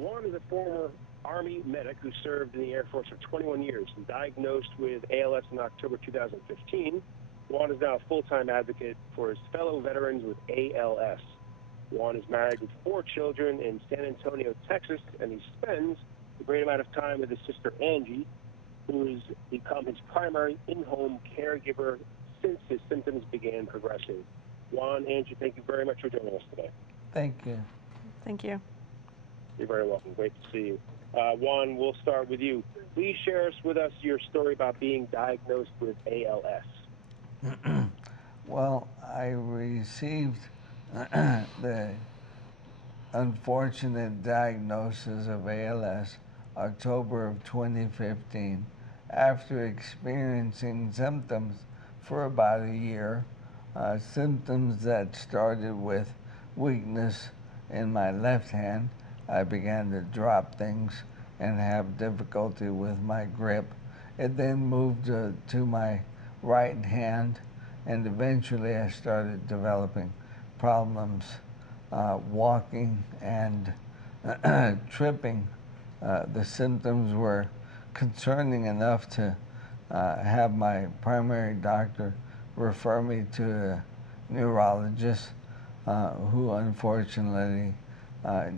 Juan is a former Army medic who served in the Air Force for 21 years. Diagnosed with ALS in October 2015, Juan is now a full-time advocate for his fellow veterans with ALS. Juan is married with 4 children in San Antonio, Texas, and he spends a great amount of time with his sister Angie, who has become his primary in-home caregiver since his symptoms began progressing. Juan, Angie, thank you very much for joining us today. Thank you. Thank you. You're very welcome. Great to see you. Juan, we'll start with you. Please share with us your story about being diagnosed with ALS. Well, I received the unfortunate diagnosis of ALS October of 2015 after experiencing symptoms for about a year, symptoms that started with weakness in my left hand. I began to drop things and have difficulty with my grip. It then moved to my right hand, and eventually I started developing problems walking and tripping. The symptoms were concerning enough to have my primary doctor refer me to a neurologist who unfortunately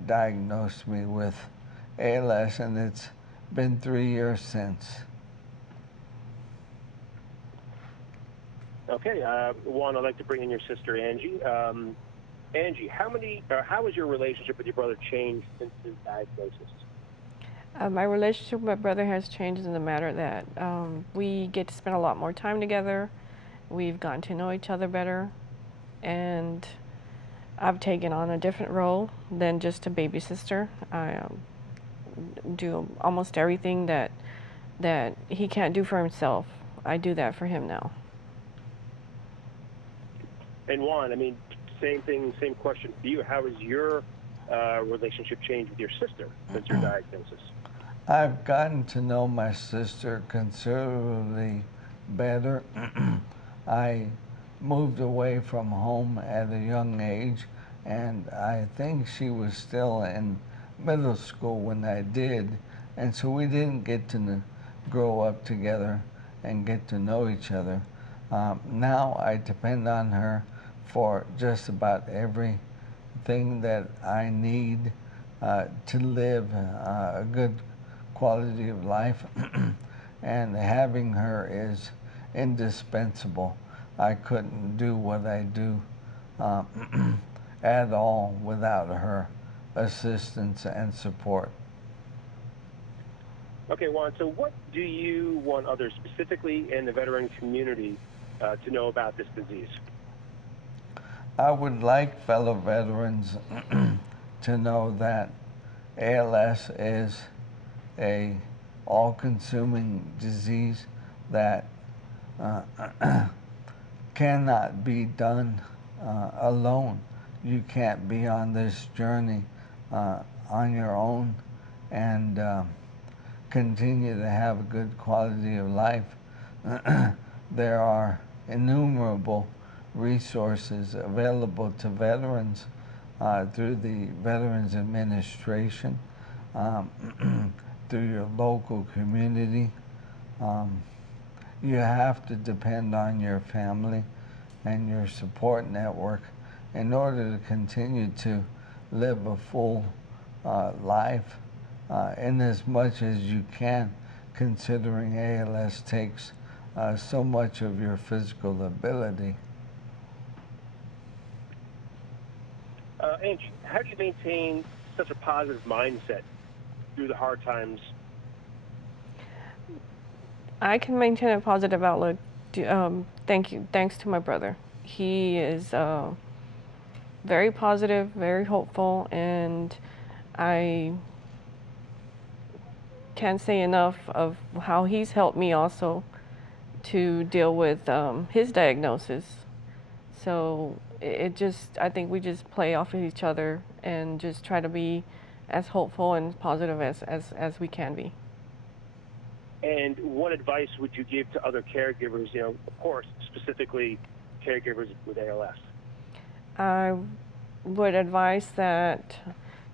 diagnosed me with ALS, and it's been 3 years since. Okay, Juan, I'd like to bring in your sister Angie. Angie, how has your relationship with your brother changed since his diagnosis? My relationship with my brother has changed in the matter that we get to spend a lot more time together. We've gotten to know each other better, and I've taken on a different role than just a baby sister. I do almost everything that he can't do for himself. I do that for him now. And Juan, I mean, same thing, same question for you. How has your relationship changed with your sister since your diagnosis? I've gotten to know my sister considerably better. I moved away from home at a young age, and I think she was still in middle school when I did, and so we didn't get to grow up together and get to know each other. Now I depend on her for just about everything that I need to live a good quality of life, and having her is indispensable. I couldn't do what I do at all without her assistance and support. Okay, Juan, so what do you want others, specifically in the veteran community, to know about this disease? I would like fellow veterans to know that ALS is a all-consuming disease that cannot be done alone. You can't be on this journey on your own and continue to have a good quality of life. There are innumerable resources available to veterans through the Veterans Administration, through your local community. You have to depend on your family and your support network in order to continue to live a full life in as much as you can, considering ALS takes so much of your physical ability. Angie, how do you maintain such a positive mindset through the hard times? I can maintain a positive outlook. Thanks to my brother. He is very positive, very hopeful, and I can't say enough of how he's helped me also to deal with his diagnosis. So I think we just play off of each other and just try to be as hopeful and positive as we can be. And what advice would you give to other caregivers, of course, specifically caregivers with ALS? I would advise that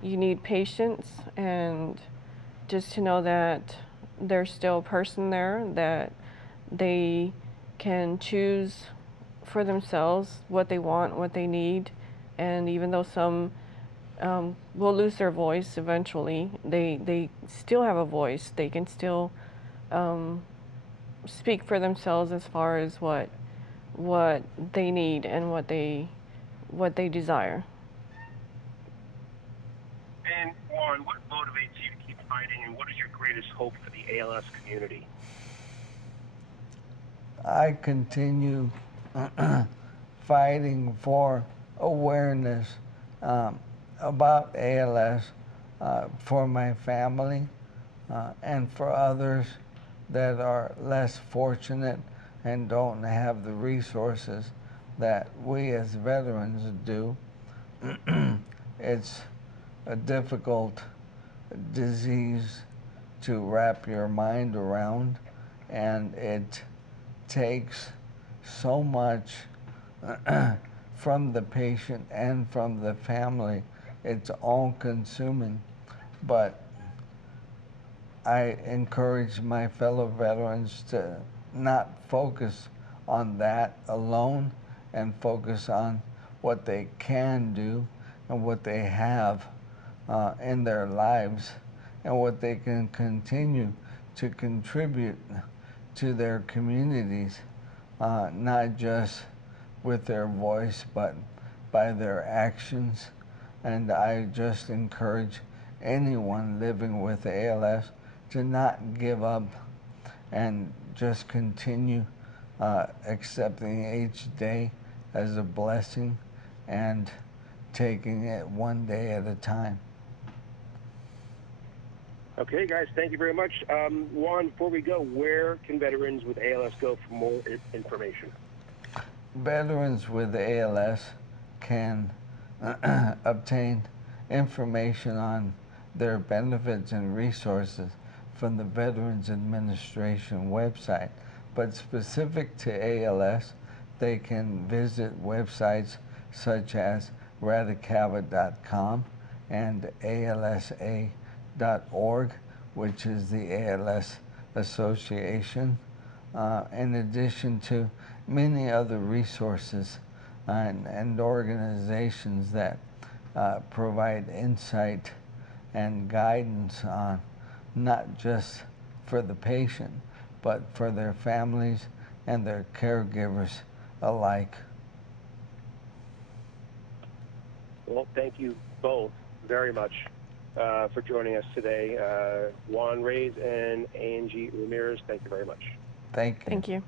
you need patience and just to know that there's still a person there, that they can choose for themselves what they want, what they need. And even though some will lose their voice eventually, they still have a voice. They can still speak for themselves as far as what they need and what they desire. And Juan, what motivates you to keep fighting, and what is your greatest hope for the ALS community? I continue fighting for awareness about ALS for my family and for others that are less fortunate and don't have the resources that we as veterans do. It's a difficult disease to wrap your mind around, and it takes so much from the patient and from the family. It's all consuming. But I encourage my fellow veterans to not focus on that alone and focus on what they can do and what they have in their lives and what they can continue to contribute to their communities, not just with their voice, but by their actions. And I just encourage anyone living with ALS to not give up and just continue accepting each day as a blessing and taking it one day at a time. Okay, guys, thank you very much. Juan, before we go, where can veterans with ALS go for more information? Veterans with ALS can obtain information on their benefits and resources from the Veterans Administration website. But specific to ALS, they can visit websites such as radicava.com and alsa.org, which is the ALS Association, in addition to many other resources and organizations that provide insight and guidance on not just for the patient, but for their families and their caregivers alike. Well, thank you both very much for joining us today. Juan Reyes and Angie Ramirez, thank you very much. Thank you. Thank you.